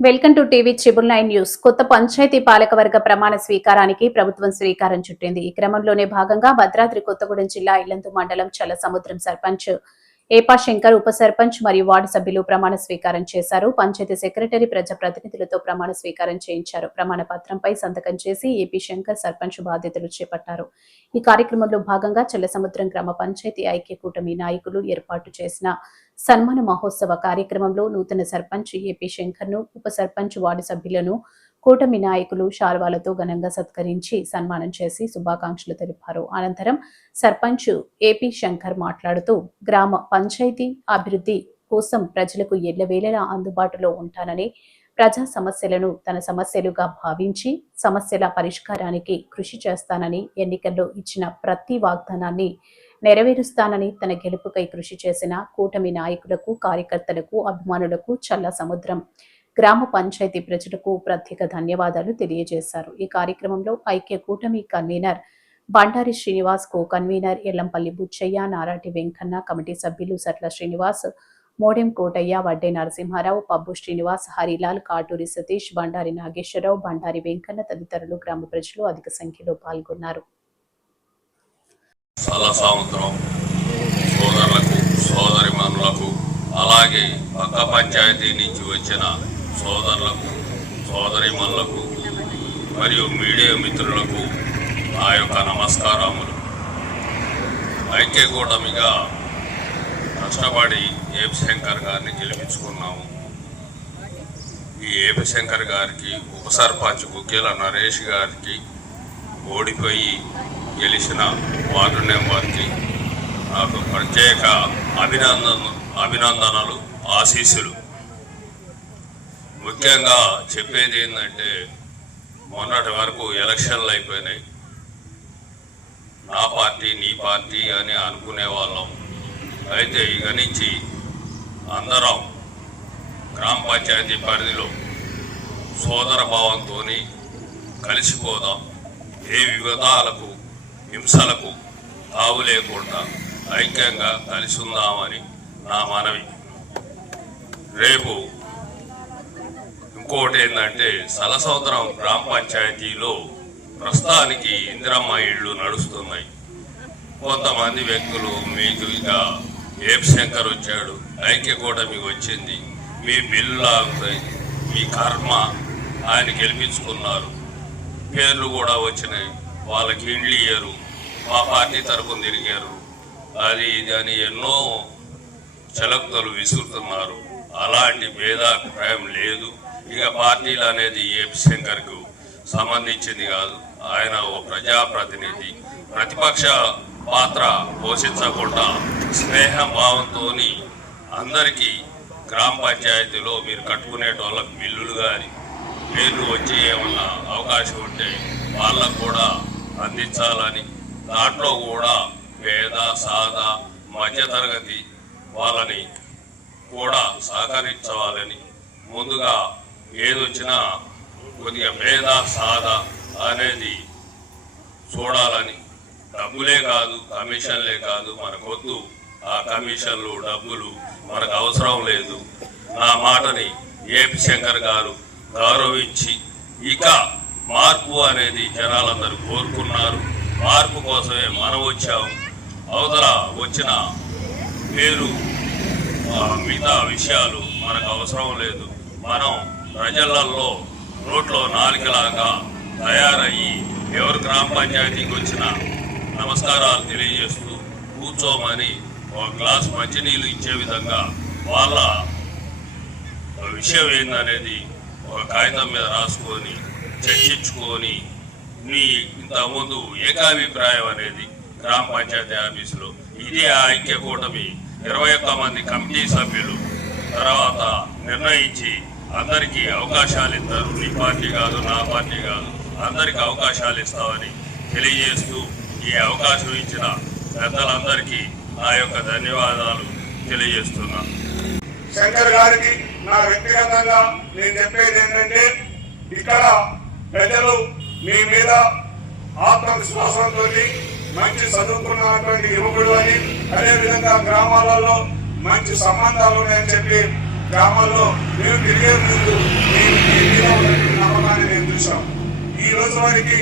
Welcome to TV triple nine news. కొత్త పంచాయతీ పాలకవర్గ ప్రమాణ స్వీకారానికి ప్రభుత్వం శ్రీకారం చుట్టింది. ఈ క్రమంలోనే భాగంగా భద్రాద్రి కొత్తగూడెం జిల్లా ఇల్లందు మండలం చల్ల సముద్రం సర్పంచ్ ఏపా శంకర్ ఉప సర్పంచ్ మరియు వార్డు సభ్యులు ప్రమాణ స్వీకారం చేశారు. పంచాయతీ సెక్రటరీ ప్రజా ప్రతినిధులతో ప్రమాణ స్వీకారం చేయించారు. ప్రమాణ పత్రంపై సంతకం చేసి ఏపీ శంకర్ సర్పంచ్ బాధ్యతలు చేపట్టారు. ఈ కార్యక్రమంలో భాగంగా చల్లసముద్రం గ్రామ పంచాయతీ ఐక్య కూటమి నాయకులు ఏర్పాటు చేసిన సన్మాన మహోత్సవ కార్యక్రమంలో నూతన సర్పంచ్ ఏపీ శంకర్ను ఉప సర్పంచ్ వార్డు సభ్యులను కూటమి నాయకులు శాల్వాలతో ఘనంగా సత్కరించి సన్మానం చేసి శుభాకాంక్షలు తెలిపారు. అనంతరం సర్పంచ్ ఏపీ శంకర్ మాట్లాడుతూ గ్రామ పంచాయతీ అభివృద్ధి కోసం ప్రజలకు ఎల్లవేళలా అందుబాటులో ఉంటానని ప్రజా సమస్యలను తన సమస్యలుగా భావించి సమస్యల పరిష్కారానికి కృషి చేస్తానని ఎన్నికల్లో ఇచ్చిన ప్రతి వాగ్దానాన్ని నెరవేరుస్తానని తన గెలుపుకై కృషి చేసిన కూటమి నాయకులకు కార్యకర్తలకు అభిమానులకు చల్ల సముద్రం. గ్రామ పంచాయతీ ప్రజలకు ప్రత్యేక ధన్యవాదాలు తెలియజేశారు. ఈ కార్యక్రమంలో ఐక్య కూటమి convener Bandari Srinivas co convener Ellampalli Buchaiah Narati Venkanna committee సభ్యులు సట్ల శ్రీనివాస్ మోడెం కోటయ్య వడ్డే నరసింహారావు పబ్బు శ్రీనివాస్ హరిలాల్ కాటూరి సతీష్ బండారి నాగేశ్వరరావు బండారి వెంకన్న తదితరులు గ్రామ ప్రజలు అధిక సంఖ్యలో పాల్గొన్నారు. చాలా సముద్రం సోదరులకు సోదరిమణులకు అలాగే పక్క పంచాయతీ నుంచి వచ్చిన సోదరులకు సోదరిమనులకు మరియు మీడియా మిత్రులకు నా యొక్క నమస్కారములు. ఐక్యకూటమిగా కష్టపడి ఏపీ శంకర్ గారిని గెలిపించుకున్నాము. ఈ ఏపీ శంకర్ గారికి ఉప సర్పంచ్ గుగ్గెల నరేష్ గారికి ఓడిపోయి గెలిచిన వార్డు వారికి నాకు ప్రత్యేక అభినందన అభినందనలు ఆశీస్సులు. ముఖ్యంగా చెప్పేది ఏంటంటే మొన్నటి వరకు ఎలక్షన్లు అయిపోయినాయి. నా పార్టీ నీ పార్టీ అని అనుకునే వాళ్ళం. అయితే ఇక నుంచి అందరం గ్రామ పంచాయతీ పరిధిలో సోదర భావంతో కలిసిపోదాం. ఏ వివాదాలకు హింసలకు తావు లేకుండా ఐక్యంగా కలిసి ఉందామని నా మనవి. రేపు ఇంకోటి ఏంటంటే సలసముద్రం గ్రామ పంచాయతీలో ప్రస్తుతానికి ఇందిరమ్మ ఇళ్ళు నడుస్తున్నాయి. కొంతమంది వ్యక్తులు మీకు ఇక ఏపీ శంకర్ వచ్చాడు ఐక్య మీకు వచ్చింది. మీ బిల్లు లాగుతాయి మీ కర్మ ఆయన గెలిపించుకున్నారు పేర్లు కూడా వచ్చినాయి. వాళ్ళకి ఇండ్లు ఇయ్యరు మా పార్టీ తరపున తిరిగారు. అది ఇది అని ఎన్నో చలక్తలు విసురుతున్నారు. అలాంటి భేదాభిప్రాయం లేదు. ఇక పార్టీలు అనేది ఏపీ శంకర్కు సంబంధించింది కాదు. ఆయన ఓ ప్రజాప్రతినిధి. ప్రతిపక్ష పాత్ర పోషించకుండా స్నేహ భావంతో అందరికీ గ్రామ పంచాయతీలో మీరు కట్టుకునేటోళ్ళకి బిల్లులు కానీ పేర్లు వచ్చి ఏమన్నా అవకాశం ఉంటే వాళ్ళకు కూడా అందించాలని దాంట్లో కూడా పేద సాదా మధ్యతరగతి వాళ్ళని కూడా సహకరించవాలని ముందుగా ఏదొచ్చినా కొద్దిగా పేద సాదా అనేది చూడాలని. డబ్బులే కాదు కమిషన్లే కాదు మనకొద్దు ఆ కమిషన్లు డబ్బులు మనకు అవసరం లేదు. నా మాటని ఏపీ శంకర్ గారు గౌరవించి ఇక మార్పు అనేది జనాలందరూ కోరుకున్నారు. మార్పు కోసమే మనం వచ్చాము అవతల వచ్చిన పేరు మిగతా విషయాలు మనకు అవసరం లేదు. మనం ప్రజలలో రోడ్లో నాలుకలాగా తయారయ్యి ఎవరు గ్రామ పంచాయతీకి వచ్చినా నమస్కారాలు తెలియజేస్తూ కూర్చోమని ఒక గ్లాస్ మంచినీళ్ళు ఇచ్చే విధంగా వాళ్ళ విషయం ఏందనేది ఒక కాగితం మీద రాసుకొని చర్చించుకొని మీ ఇంతకుముందు ఏకాభిప్రాయం అనేది గ్రామ పంచాయతీ ఆఫీసులో ఇదే ఆ ఐక్య కూటమి ఇరవై ఒక్క మంది కమిటీ సభ్యులు తర్వాత నిర్ణయించి అందరికీ అవకాశాలు ఇస్తారు. నీ పార్టీ కాదు నా పార్టీ కాదు. అందరికీ అవకాశాలు ఇస్తామని తెలియజేస్తూ ఈ అవకాశం ఇచ్చిన పెద్దలందరికీ నా యొక్క ధన్యవాదాలు తెలియజేస్తున్నాను శంకర్ గారికి నా వ్యక్తిగతంగా నేను చెప్పేది ఏంటంటే ఇక్కడ ప్రజలు మీ మీద ఆత్మవిశ్వాసంతో మంచి చదువుకున్నటువంటి యువకుడు అని అదేవిధంగా గ్రామాలలో మంచి సంబంధాలు ఉన్నాయని చెప్పి గ్రామాల్లో మేము తిరిగే ముందు నమ్మకాన్ని నేను చూసాం ఈ రోజు వారికి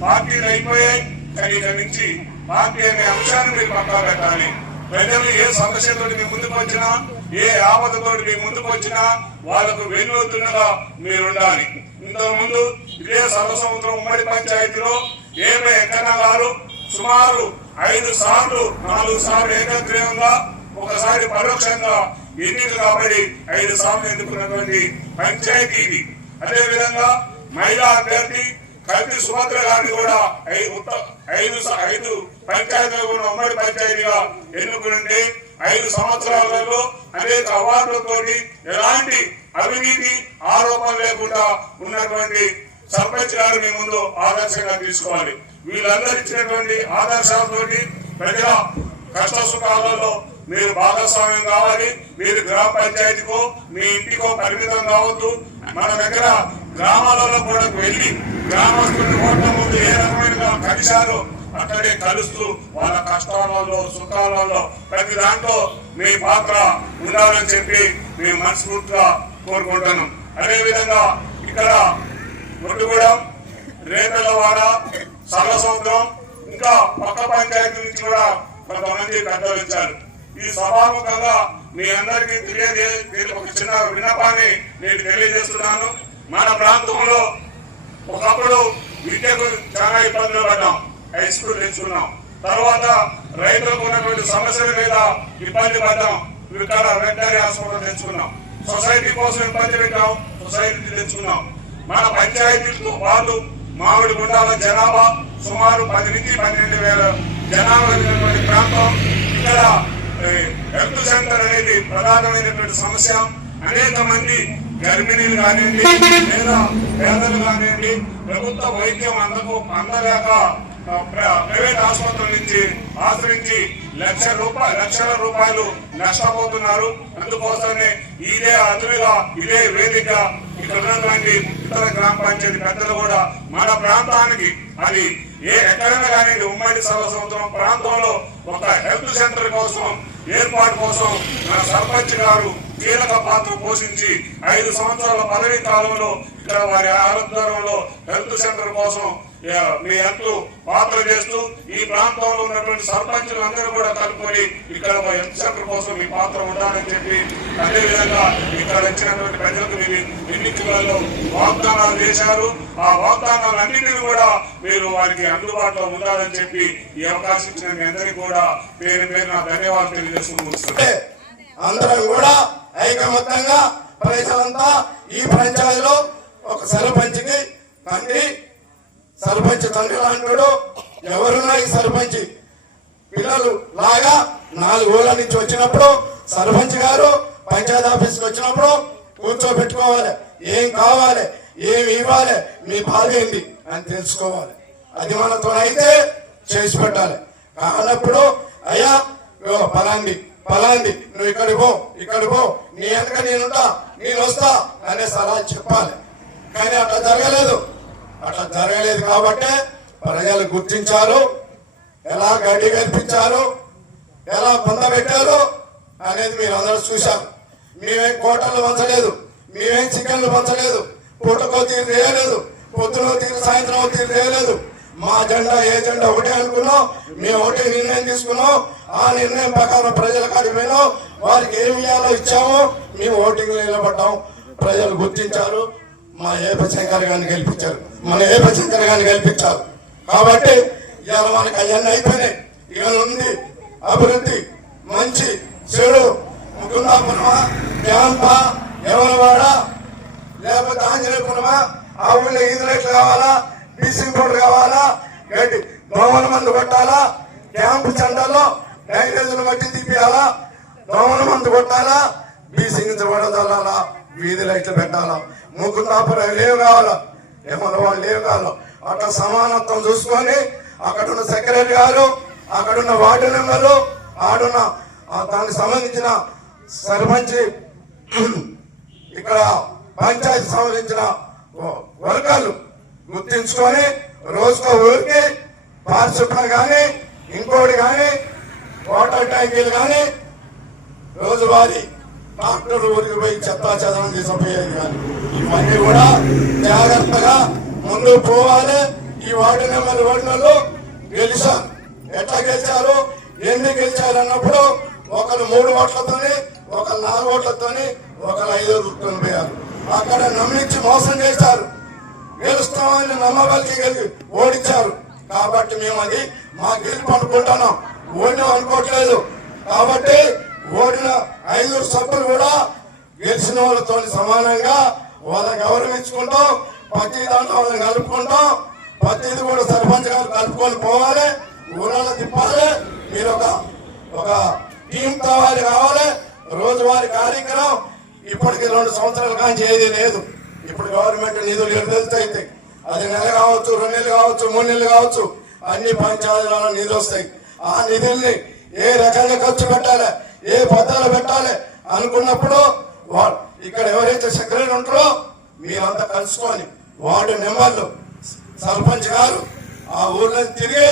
పార్టీలు అయిపోయాయి. కానీ ఇక్కడ నుంచి పార్టీ అనే అంశాన్ని మీరు పక్కా పెట్టాలి. ప్రజలు ఏ సమస్యతో మీ ముందుకు వచ్చినా ఏ ఆపదతో మీ ముందుకు వచ్చినా వాళ్ళకు వెన్నుతున్నగా మీరు ఉండాలి ఇంతకు ముందు ఇదే సర్వసముద్రం ఉమ్మడి పంచాయతీలో ఏమే ఎక్కన గారు సుమారు ఐదు సార్లు నాలుగు సార్లు ఏకగ్రీవంగా ఒకసారి పరోక్షంగా ఎన్నిక కాబట్టి ఐదు సార్లు ఎన్నుకున్నటువంటి పంచాయతీ ఇది. అదే విధంగా మహిళా అభ్యర్థి కల్పి సుభద్ర గారిని కూడా ఐదు ఉత్త- ఐదు ఐదు పంచాయతీలు ఉన్న ఉమ్మడి పంచాయతీగా ఎన్నుకుంటే ఐదు సంవత్సరాలలో అనేక అవార్డులతో ఎలాంటి అవినీతి ఆరోపణ లేకుండా ఉన్నటువంటి సర్పంచ్ గారు మీ ముందు ఆదర్శంగా తీసుకోవాలి. వీళ్ళందరూ ఇచ్చినటువంటి ఆదర్శాలతో ప్రజల కష్ట సుఖాలలో మీరు భాగస్వామ్యం కావాలి. మీరు గ్రామ పంచాయతీకో మీ ఇంటికో పరిమితం కావద్దు. మన దగ్గర గ్రామాలలో కూడా వెళ్ళి గ్రామస్తుల్ని ఓట్ల ముందు ఏ రకమైన కలిశారో అక్కడే కలుస్తూ వాళ్ళ కష్టాలలో సుఖాలలో ప్రతి దాంట్లో మీ పాత్ర ఉండాలని చెప్పి మేము మనస్ఫూర్తిగా కోరుకుంటున్నాం. అదేవిధంగా ఇక్కడ ఒడ్డుగూడెం రేపెల్లవాడ సర్వసముద్రం ఇంకా పక్క పంచాయతీ నుంచి కూడా కొంతమంది పెద్దలు ఇచ్చారు ఈ సభాముఖంగా మీ అందరికీ తెలియజే ఒక చిన్న విన్నపాన్ని నేను తెలియజేస్తున్నాను. మన ప్రాంతంలో ఒకప్పుడు విద్యకు చాలా ఇబ్బందులు పడ్డాం. హై స్కూల్ తెచ్చుకున్నాం తర్వాత రైతులకు ఉన్నటువంటి సమస్యల మీద ఇబ్బంది పడ్డాం. ఇక్కడ వెటరీ హాస్పిటల్ తెచ్చుకున్నాం. సొసైటీ కోసం ఇబ్బంది పెట్టాం. సొసైటీ తెచ్చుకున్నాం. మన పంచాయతీలతో పాటు మామిడి గుండాల జనాభా సుమారు పది నుంచి పన్నెండు వేల జనాభా ఉన్నటువంటి ప్రాంతం. ఇక్కడ హెల్త్ సెంటర్ అనేది ప్రధానమైనటువంటి సమస్య. అనేక మంది గర్భిణీలు కానివ్వండి లేదా పేదలు కానివ్వండి ప్రభుత్వ వైద్యం అందకు అందలేక ప్ర- ప్రైవేట్ ఆసుపత్రుల నుంచి ఆశ్రయించి లక్ష రూపాయలు లక్షల రూపాయలు నష్టపోతున్నారు. అందుకోసమే ఇదే అదునుగా ఇదే వేదిక ఇక్కడ ఇతర గ్రామ పంచాయతీ పెద్దలు కూడా మన ప్రాంతానికి అది ఏ ఎక్కడైనా కానీ ఉమ్మడి సర్వ సంవత్సరం ప్రాంతంలో ఒక హెల్త్ సెంటర్ కోసం ఏర్పాటు కోసం మన సర్పంచ్ గారు కీలక పాత్ర పోషించి ఐదు సంవత్సరాల పదవీ కాలంలో ఇక్కడ వారి ఆరోగ్యంలో హెల్త్ సెంటర్ కోసం మీ హెల్త్ పాత్ర చేస్తూ ఈ ప్రాంతంలో ఉన్నటువంటి సర్పంచులు అందరూ కూడా కలుపుకొని ఇక్కడ హెల్త్ సెంటర్ కోసం మీ పాత్ర ఉండాలని చెప్పి అదేవిధంగా ఇక్కడ వచ్చినటువంటి ప్రజలకు మీరు ఎన్నికలలో వాగ్దానాలు చేశారు. ఆ వాగ్దానాలన్నింటినీ కూడా మీరు వారికి అందుబాటులో ఉండాలని చెప్పి ఈ అవకాశం ఇచ్చిన మీ అందరికీ కూడా పేరు పేరు నా ధన్యవాదాలు తెలియజేస్తూ అందరం కూడా ఐకమత్యంగా ప్రజలంతా ఈ పంచాయతీలో ఒక సర్పంచ్కి తండ్రి సర్పంచ్ తండ్రి అంటాడు ఎవరున్నా ఈ సర్పంచ్ పిల్లలు లాగా నాలుగు ఊళ్ళ నుంచి వచ్చినప్పుడు సర్పంచ్ గారు పంచాయతీ ఆఫీస్కి వచ్చినప్పుడు కూర్చోబెట్టుకోవాలి. ఏం కావాలి? ఏం ఇవ్వాలి? మీ బాధ ఏంటి? అని తెలుసుకోవాలి. అది మనతో అయితే చేసి పెట్టాలి. కానప్పుడు అయ్యా పలాండి పలాండి నువ్వు ఇక్కడికి పో ఇక్కడికి పో నీ వెనక నేనుంటా నేను వస్తా అనే సలహా చెప్పాలి. కానీ అట్లా జరగలేదు. అట్లా జరగలేదు కాబట్టి ప్రజలు గుర్తించారు ఎలా గడ్డి కల్పించారు ఎలా పొందబెట్టారు అనేది మీరు అందరూ చూశారు. మేమేం కోటలు పంచలేదు మేమేం చికెన్లు పంచలేదు పూటకో తీరు చేయలేదు పొద్దునో తీరు సాయంత్రం తీరు చేయలేదు మా జెండా ఏ జెండా ఒకటే అనుకున్నాం మేము ఒకటే నిర్ణయం తీసుకున్నాం ఆ నిర్ణయం ప్రకారం ప్రజల కాడికి వారికి ఏమి ఇవ్వాలో ఇచ్చామో మేము ఓటింగ్ నిలబడ్డాం. ప్రజలు గుర్తించారు. మా ఏప శంకర్ గారిని గెలిపించారు. మన ఏప శంకర్ గారిని గెలిపించారు. కాబట్టి ఇవాళ మనకి అవన్నీ అయిపోయినాయి. ఇవాళ ఉంది అభివృద్ధి మంచి చెడు ముకుందాపురమా క్యాంప ఎవరివాడ లేకపోతే ఆంజనేయపురమా ఆ ఊళ్ళో ఈదులెట్లు కావాలా బీసింగ్ బోర్డు కావాలా గడ్డి దోమల మందు కొట్టాలా క్యాంపు చండాలో డ్రైనేజీలు మట్టి తీపియాలా దోమల మందు కొట్టాలా బీసింగ్ వడదల్లాలా వీధి లైట్లు పెట్టాలా? ముకుందాపురం లేవు కావాలా? ఏమన్నా వాళ్ళు లేవు కావాలా? అట్లా సమానత్వం చూసుకొని అక్కడున్న సెక్రటరీ గారు అక్కడున్న వార్డు మెంబర్లు ఆడున్న దానికి సంబంధించిన సర్పంచ్ ఇక్కడ పంచాయతీ సంబంధించిన వర్గాలు గుర్తించుకొని రోజుకో ఊరికి పారిశుభ్రం కానీ ఇంకోటి కానీ వాటర్ ట్యాంకీలు కానీ రోజువారీ ట్రాక్టర్ ఊరికి పోయి చెత్త చెదనం తీసుకుపోయేది కానీ ఇవన్నీ కూడా జాగ్రత్తగా ముందు పోవాలి. ఈ వార్డు నెంబర్ ఓడినలు గెలిచారు ఎట్లా గెలిచారు? ఎన్ని గెలిచారు అన్నప్పుడు ఒకరు మూడు ఓట్లతోని ఒకరు నాలుగు ఓట్లతోని ఒకరు ఐదు గుర్తుని పోయారు. అక్కడ నమ్మించి మోసం చేశారు. గెలుస్తామని నమ్మబలికి గెలి ఓడించారు. కాబట్టి మేము అది మా గెలుపు అనుకుంటున్నాం. ఓడినాం అనుకోవట్లేదు. కాబట్టి ఓడిన ఐదుగురు సభ్యులు కూడా గెలిచిన వాళ్ళతో సమానంగా వాళ్ళని గౌరవించుకుంటాం. ప్రతి దాంట్లో వాళ్ళని కలుపుకుంటాం. ప్రతిది కూడా సర్పంచ్ గారు కలుపుకొని పోవాలి. ఊళ్ళో తిప్పాలి. మీరు ఒక ఒక టీం కావాలి కావాలి. రోజువారీ కార్యక్రమం. ఇప్పటికి రెండు సంవత్సరాల కానీ ఏది లేదు. ఇప్పుడు గవర్నమెంట్ నిధులు ఎదురుతాయి అది నెల కావచ్చు రెండు నెలలు కావచ్చు మూడు నెలలు కావచ్చు. అన్ని పంచాయతీలలో నిధులు వస్తాయి. ఆ నిధుల్ని ఏ రకంగా ఖర్చు పెట్టాలి? ఏ పద్దాలు పెట్టాలి అనుకున్నప్పుడు వా- ఇక్కడ ఎవరైతే సెక్రటరీ ఉంటారో మీరంతా కలుసుకొని వార్డు నెంబర్లు సర్పంచ్ గారు ఆ ఊర్లో తిరిగి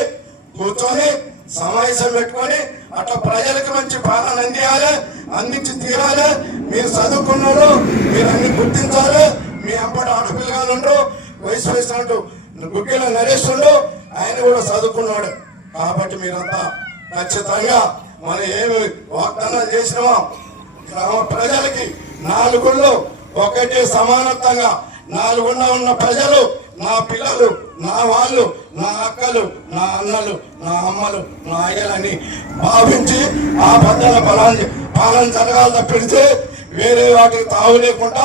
కూర్చొని సమావేశం పెట్టుకొని అట్లా ప్రజలకు మంచి పాలన అందియాలి అందించి తీరాలి. మీరు చదువుకున్నారు మీరు అన్ని గుర్తించాలి. మీ అప్పటి ఆడపిల్లగాలు ఉండరు వయసు వయసు అంటూ గుగ్గిల నరేష్ ఆయన కూడా చదువుకున్నాడు. కాబట్టి మీరంతా ఖచ్చితంగా మనం ఏమి వాగ్దానం చేసినామో గ్రామ ప్రజలకి నాలుగుళ్ళు ఒకటి సమానత్వంగా నాలుగున్న ఉన్న ప్రజలు నా పిల్లలు నా వాళ్ళు నా అక్కలు నా అన్నలు నా అమ్మలు నా అయ్యలని భావించి ఆ పద్ధల బలాన్ని పాలన జరగాలి తప్పిడితే వేరే వాటికి తావు లేకుండా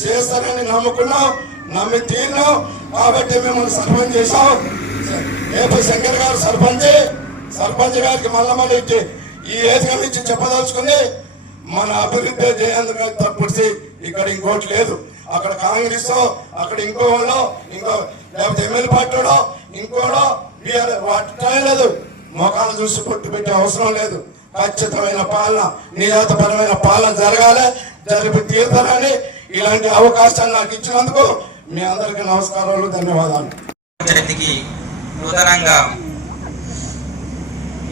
చేస్తారని నమ్ముకున్నాం నమ్మి తీరినాం. కాబట్టి మిమ్మల్ని సర్పంచ్ చేశాం. ఏపీ శంకర్ గారు సర్పంచ్ సర్పంచ్ గారికి మళ్ళీ మళ్ళీ ఇచ్చి ఈ ఏదిగా నుంచి చెప్పదలుచుకుంది మన అభివృద్ధి చేయందుకు తప్పిసి ఇక్కడ ఇంకోటి లేదు. అక్కడ కాంగ్రెస్ అక్కడ ఇంకో వాళ్ళు ఇంకో లేకపోతే ఎమ్మెల్యే పార్టీడో ఇంకోడో వాటి లేదు. మొఖాలు చూసి పొట్టు పెట్టే అవసరం లేదు. ఖచ్చితమైన పాలన నిజాతపరమైన పాలన జరగాలి జరిపి తీరుతారని ఇలాంటి అవకాశాలు నాకు ఇచ్చినందుకు మీ అందరికీ నమస్కారాలు ధన్యవాదాలు. పంచాయతీకి నూతనంగా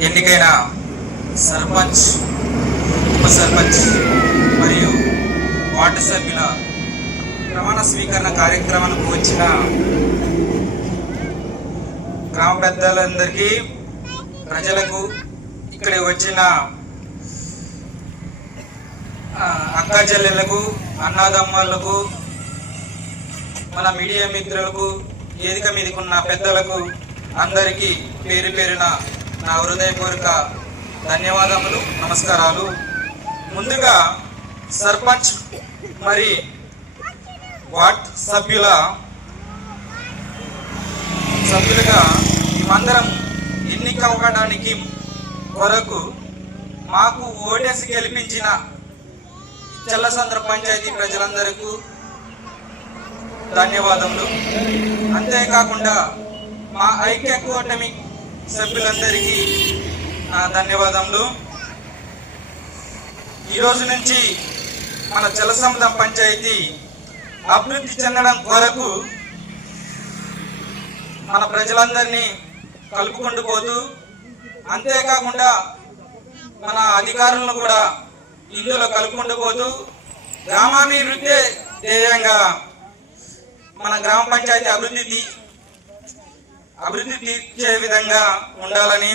ఎన్నికైన సర్పంచ్ ఉప సర్పంచ్ మరియు వార్డు సభ్యుల ప్రమాణ స్వీకరణ కార్యక్రమాలకు వచ్చిన గ్రామ పెద్దలందరికీ ప్రజలకు ఇక్కడ వచ్చిన అక్క అక్కా చెల్లెళ్ళకు అన్నాదమ్మలకు మన మీడియా మిత్రులకు వేదిక మీదకున్న ఉన్న పెద్దలకు అందరికీ పేరు పేరున నా హృదయపూర్వక ధన్యవాదములు నమస్కారాలు. ముందుగా సర్పంచ్ మరి వార్డ్ సభ్యుల సభ్యులుగా మేమందరం ఎన్నిక అవ్వడానికి కొరకు మాకు ఓటేసి గెలిపించిన చెల్లసంద్ర పంచాయతీ ప్రజలందరికీ ధన్యవాదములు. అంతేకాకుండా మా ఐక్య కూటమి సభ్యులందరికీ ధన్యవాదములు. ఈరోజు నుంచి మన జలసముద్రం పంచాయతీ అభివృద్ధి చెందడం కొరకు మన ప్రజలందరినీ కలుపుకుంటూ పోతూ అంతేకాకుండా మన అధికారులను కూడా ఇందులో కలుపుకుంటూ పోతూ గ్రామాభివృద్ధి ధ్యేయంగా మన గ్రామ పంచాయతీ అభివృద్ధి అభివృద్ధి తీర్చే విధంగా ఉండాలని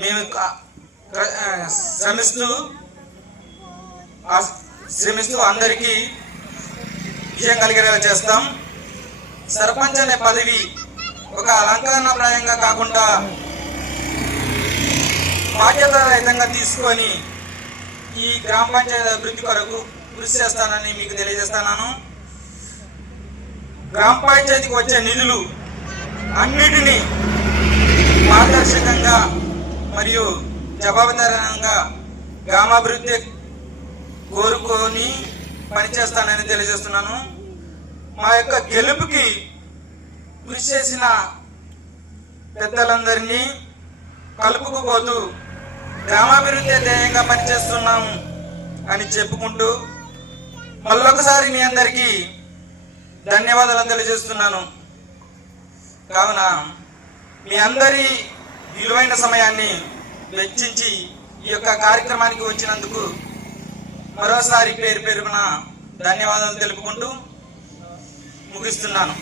మేము శ్రమిస్తూ శ్రమిస్తూ అందరికీ విజయం కలిగేలా చేస్తాం. సర్పంచ్ అనే పదవి ఒక అలంకరణప్రాయంగా కాకుండా బాధ్యతారహితంగా తీసుకొని ఈ గ్రామ పంచాయతీ అభివృద్ధి కొరకు కృషి చేస్తానని మీకు తెలియజేస్తున్నాను. గ్రామ పంచాయతీకి వచ్చే నిధులు అన్నిటినీ పారదర్శకంగా మరియు జవాబుదారంగా గ్రామాభివృద్ధి కోరుకొని పనిచేస్తానని తెలియజేస్తున్నాను. మా యొక్క గెలుపుకి కృషి చేసిన పెద్దలందరినీ కలుపుకుపోతూ గ్రామాభివృద్ధి ధ్యేయంగా పనిచేస్తున్నాము అని చెప్పుకుంటూ మళ్ళొకసారి మీ అందరికీ ధన్యవాదాలు తెలియజేస్తున్నాను. కావున మీ అందరి విలువైన సమయాన్ని వెచ్చించి ఈ యొక్క కార్యక్రమానికి వచ్చినందుకు మరోసారి పేరు పేరున ధన్యవాదాలు తెలుపుకుంటూ ముగిస్తున్నాను.